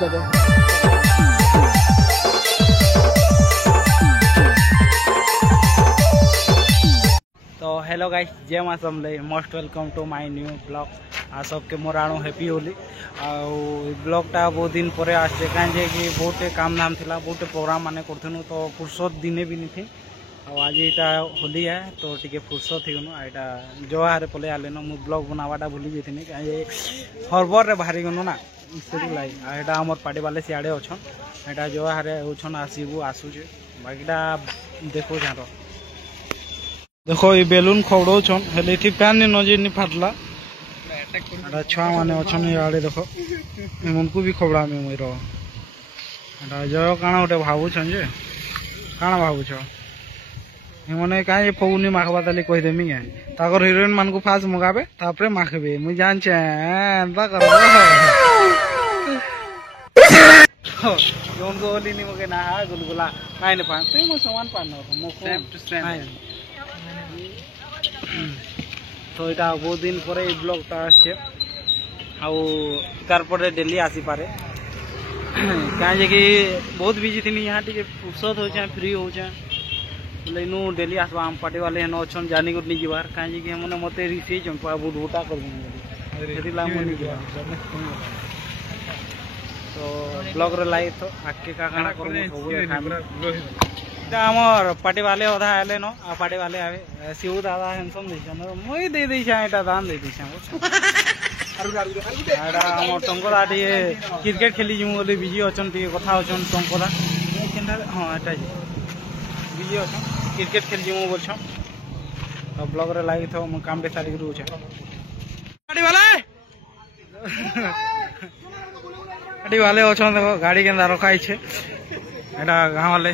देखो। तो hello guys, जय Maa Samalei, most welcome to my new blog. आ सबके मोर आणु हैप्पी होली। ब्लॉगटा बहुत दिन पर आसे कहीं कि बहुत काम धाम थिला, बहुत प्रोग्राम माने करथनु, तो फुर्सत दिने भी नहीं थी। आज यहाँ होली है तो टी फुर्सत थी गनु। यहाँ जवाहर पले आले न मु ब्लॉग बनावाटा भूली जाती कहीं हरबर रे बाहरी गनु ना से लगे। यहाँ आमर पार्टी वाले सियाड़े अच्छन, यहाँ जवाहर होछन आसबू आसूचे बाकीटा देखो झार देखो ये बेलून खौड़ौन हेले फैन नहीं नजर नहीं फाटला। छुआ मैंने अच्छन इे देख उनको भी खबड़ा में मुई जय काण गोटे भावुन जे काण भावुच मैंने कहीं फगुनी माखबा ताली कहीदेमी ताकर हिरोइन मान को फास्ट मगाबे तापर माखबे मुई जानचे एंता कर उनको होली नहीं मगे ना गुलगुला कहीं नहीं पान तुम सामान पान तो यहाँ बहुत दिन पर ब्लॉगटा आर डेली आसी पारे कहीं कि बहुत बिजी थी यहाँ टी फुर्सत हो फ्री हो इनू डेली आसवा आम पार्टी वाले हेन अच्छन जानी नहीं जीवार कहीं कि मैंने मत रिसीज बुट बुटा कर तो ब्लॉग रे लाई तो आके का खाना आमर पार्टी वाले अधा आले न पार्टी वाले आवे शिव दादा हेनसम मुई दे दान दे टंकदा क्रिकेट खेली बोली बिजी अच्छन कथा अच्छन टंकदा हाँ एटा बिजी अच्छन क्रिकेट खेली बोलछन तो ब्लॉग रे लागी तो मु काम सारी रोचे पार्टी वाले अच्छन देखो गाड़ी के रखाई छे एटा गाँव वाले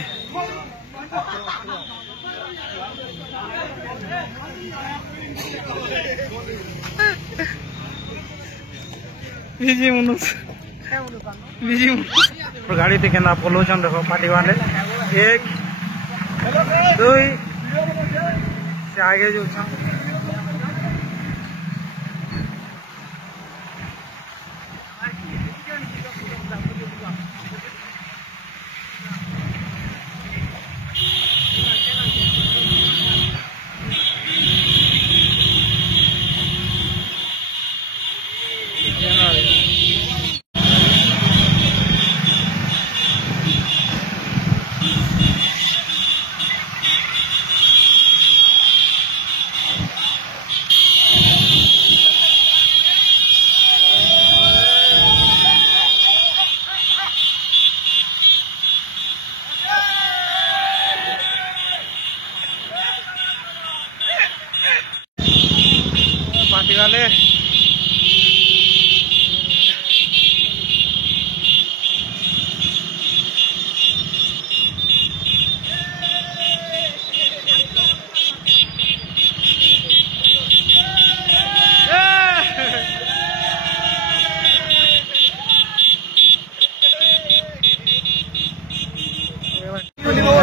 बिजी गाड़ी थी केना पोलोचन देखो पार्टी वाले एक दो से आगे जो पार्टी वाले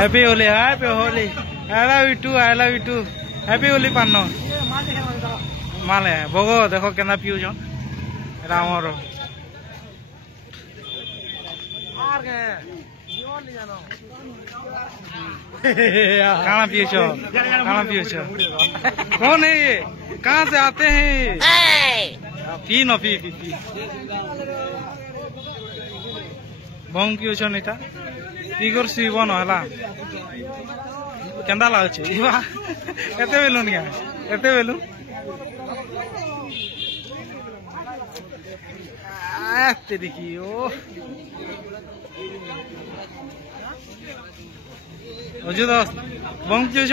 happy Holi I love you too happy Holi पान माले भोगो देखो केना पिउछन रामर काना पिउछ कौन है ये कहाँ से आते हैं पी न पी भंग पिउछन इटा पीगर सीब नहला केंदा लागुछ एते बेलुन क्या एते बेलुन देखियो अजू दोस्त भंग पिउछ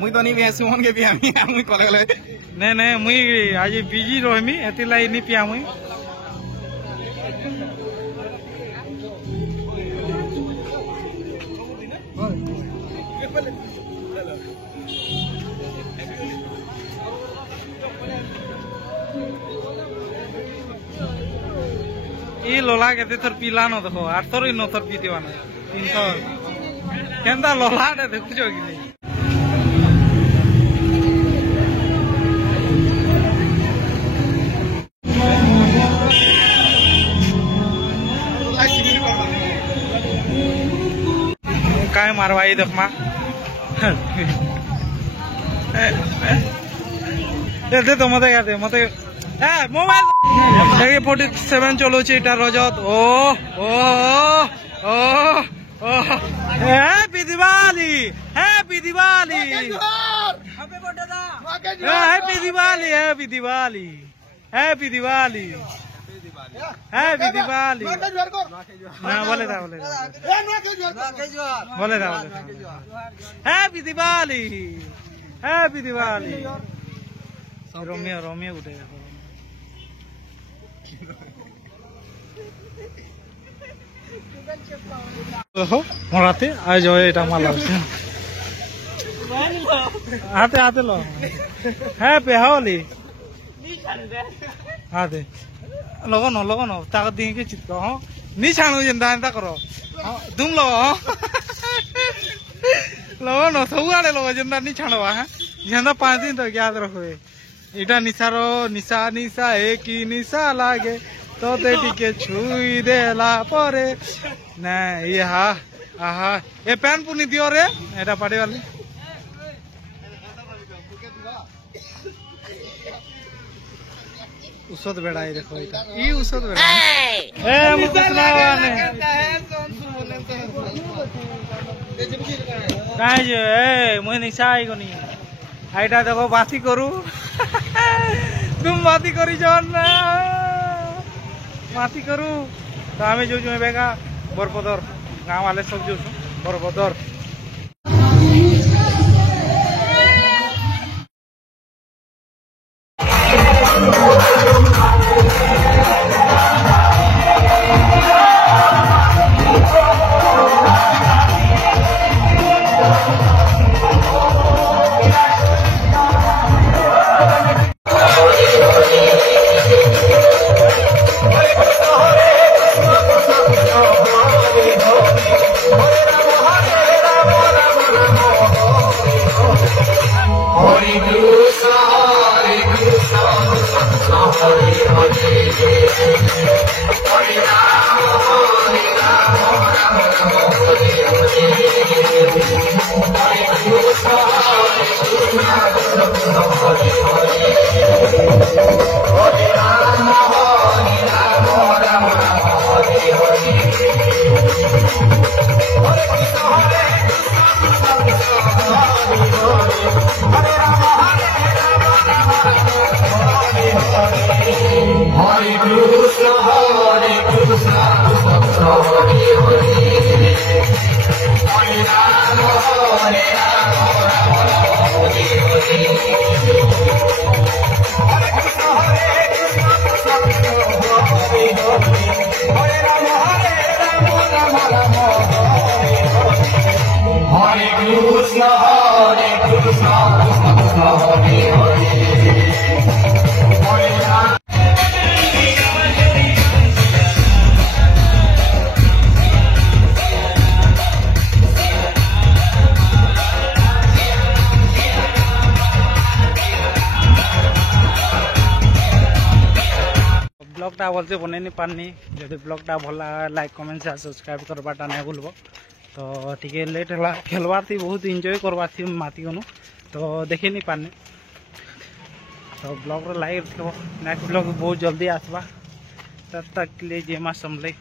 मुई तो नहीं पिया सुमन के पिया मुई कले नहीं मुई आज बिजी रहमी एति लाई नहीं पिया मुई ये लोला के थर पीला न देखो 8 थर 9 थर पीती 3 थर केंदा लोला देखुछ कि नहीं मारवा ये देखमा दे तो मते दे मते मोबाइल 47 चलुची इटा रजत ओ ओ ओ ओ happy Diwali happy Diwali happy Diwali happy Diwali happy Diwali happy Diwali ना बोले था happy Diwali happy Diwali Romeo Romeo उठेगा मराते आज जो এটা মালা आते आते लो हैप्पी होली आते लगन ताक दी के चित को नी छाणु जेंदा एंता करो तुम लो लगन सब आड़े लो जेंदा नी छाणवा है जेंदा 5 दिन तक याद रखो इटा निसारो निशा निशा एक ही निशा लागे तो ते टिके छुई देला परे ना ये हा आहा ए पैन पुनी दियो रे एटा पाड़े वाली उसद बेड़ा ये देखो इटा ई उसद बेड़ा ए मुकुसना वाले काहे जे ए मोय निशा आई कोनी आइटा देखो बाती करू तुम बाती करी जन ना माती करू तो आमे जो बेगा बरपदर गाँव वाले सब जो बरपदर ब्लॉगटा बोलते बन नहीं पारनी जब ब्लॉगटा भल लाइक कमेंट शेयर सब्सक्राइब करवाटा नहीं भूलब तो टी लेट है खेलवार थी बहुत एंजॉय करवार थी माती को तो देखी नहीं पारनी तो ब्लॉग लाइक नेक्स्ट ब्लॉग बहुत जल्दी आसवा तब तक के लिए जय मां समलेई।